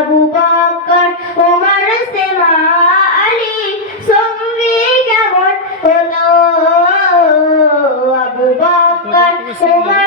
আবু বকর ওমর সেমা আলী সঙ্গী কেমন হলো? আবু বকর ওমর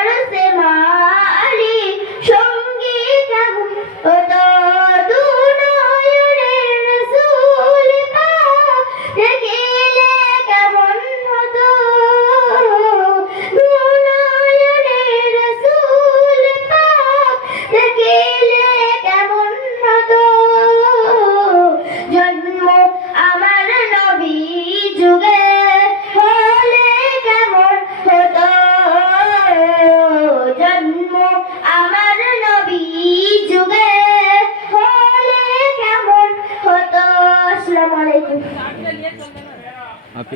अस्सलाम वालेकुम आप